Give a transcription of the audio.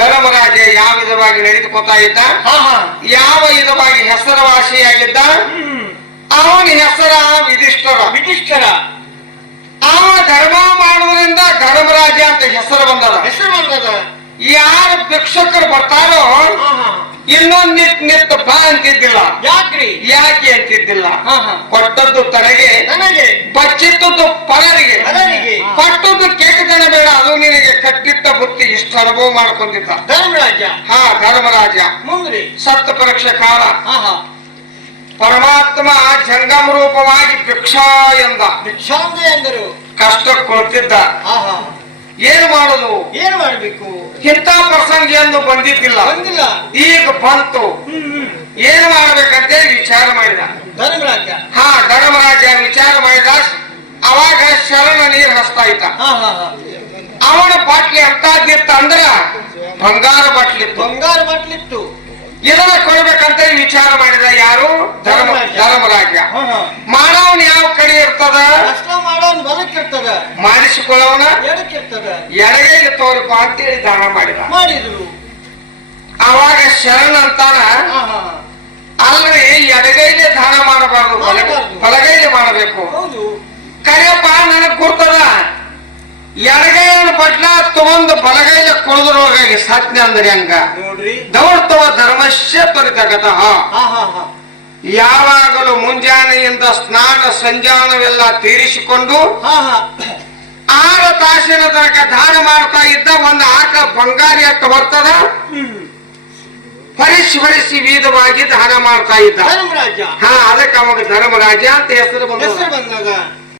ಧರ್ಮರಾಜ ಯಾವ ವಿಧವಾಗಿ ನಡೆದುಕೊತಾ ಇದ್ದ? ಯಾವ ವಿಧವಾಗಿ ಹೆಸರವಾಸಿಯಾಗಿದ್ದ? ಅವನ ಹೆಸರ ವಿಧಿಷ್ಠರ. ವಿಧಿಷ್ಠರ. ಆ ಧರ್ಮ ಮಾಡುವುದರಿಂದ ಧರ್ಮರಾಜ ಅಂತ ಹೆಸರು ಬಂದದ. ಹೆಸರು ಬಂದದ. ಯಾರು ಭಿಕ್ಷಕರು ಬರ್ತಾರೋ ಇನ್ನೊಂದ್ ನಿತ್ ನಿತ್ ಬಾ ಅಂತಿದ್ದಿಲ್ಲ. ಯಾಕ್ರಿ? ಯಾಕೆ ಅಂತಿದ್ದಿಲ್ಲ? ಕೊಟ್ಟದ್ದು ತನಗೆ ನನಗೆ ಬಚ್ಚಿಟ್ಟದ್ದು ಕಟ್ಟಿಟ್ಟ ಬುತ್ತಿ ಇಷ್ಟು ಅನುಭವ ಮಾಡ್ಕೊಂಡಿದ್ದ. ಧರ್ಮರಾಜ ಹಾ ಧರ್ಮರಾಜ ಮುಂದ್ರಿ. ಸತ್ತ ಪರೀಕ್ಷೆ ಕಾಲ. ಪರಮಾತ್ಮ ಜಂಗಮ ರೂಪವಾಗಿ ಭಿಕ್ಷಾ ಎಂದ. ಭಿಕ್ಷಾಂಗ ಎಂದರು? ಕಷ್ಟ ಕೊಡ್ತಿದ್ದ ಏನು ಮಾಡುದು? ಏನ್ ಮಾಡ್ಬೇಕು? ಇಂಥ ಪ್ರಸಂಗ ಎಂದು ಬಂದಿದ್ದಿಲ್ಲ. ಬಂದಿಲ್ಲ. ಈಗ ಬಂತು. ಏನು ಮಾಡ್ಬೇಕಂತೇಳಿ ವಿಚಾರ ಮಾಡಿದ. ಧರ್ಮರಾಜ ಹಾ ಧರ್ಮರಾಜ ವಿಚಾರ ಮಾಡಿದ. ಅವಾಗ ಶರಣ ನೀರ್ ಹಸ್ತಾ ಇದ್ದ ಹಾ ಹಾ ಹಾ ಅವನ ಬಾಟ್ಲಿ ಅಂತದ್ದಿತ್ತ ಅಂದ್ರ ಬಂಗಾರ ಬಟ್ಲಿ ಬಂಗಾರ ಬಟ್ಲಿತ್ತು. ಇದನ್ನ ಕೊಡ್ಬೇಕಂತ ವಿಚಾರ ಮಾಡಿದ ಯಾರು? ಧರ್ಮ ಧರ್ಮರಾಜ. ಧರ್ಮರಾಜ ಹಾ ಹಾ. ಮಾಡವನ್ ಯಾವ ಕಡೆ ಇರ್ತದ? ಮಾಡಿಸಿಕೊಳ್ಳವನ ಎಡಗೈಲಿ ತೋರಿಪ ಅಂತೇಳಿ ದಾನ ಮಾಡಿದ. ಮಾಡಿದ್ರು. ಅವಾಗ ಶರಣ ಅಂತಾನ ಅಲ್ರಿ ಎಡಗೈಲಿ ದಾನ ಮಾಡಬಾರ್ದು ಬಲ- ಬಲಗೈಲಿ ಮಾಡಬೇಕು. ಕರೆಯಪ್ಪ ನನಗ್ ಗುರ್ತದ. ಎಡಗೈನ ಬಟ್ಲ ತಗೊಂಡು ಬಲಗೈಯ ಕುಳಿದ್ರೋಗಾಗಿ ಸತ್ಯ ಅಂದ್ರೆ ಹಂಗ? ನೋಡ್ರಿ. ದೌಡ್ತವ ಧರ್ಮಶ್ಯ ತ್ವರಿತಗತ ಯಾವಾಗಲೂ ಮುಂಜಾನೆಯಿಂದ ಸ್ನಾನ ಸಂಜಾನವೆಲ್ಲ ತೀರಿಸಿಕೊಂಡು ಆರು ತಾಸಿನ ತನಕ ದಾನ ಮಾಡ್ತಾ ಇದ್ದ ಒಂದು ಆಕ ಬಂಗಾರಿ ಅಟ್ಟು ಬರ್ತದ? ಹ್ಮ್. ಪರಿಸಿ ಪರಿಸಿ ವಿಧವಾಗಿ ದಾನ ಮಾಡ್ತಾ ಇದ್ದ. ಹಾ ಅದಕ್ಕೆ ಅವಾಗ ಧರ್ಮರಾಜ ಅಂತ ಹೆಸರು ಬಂದ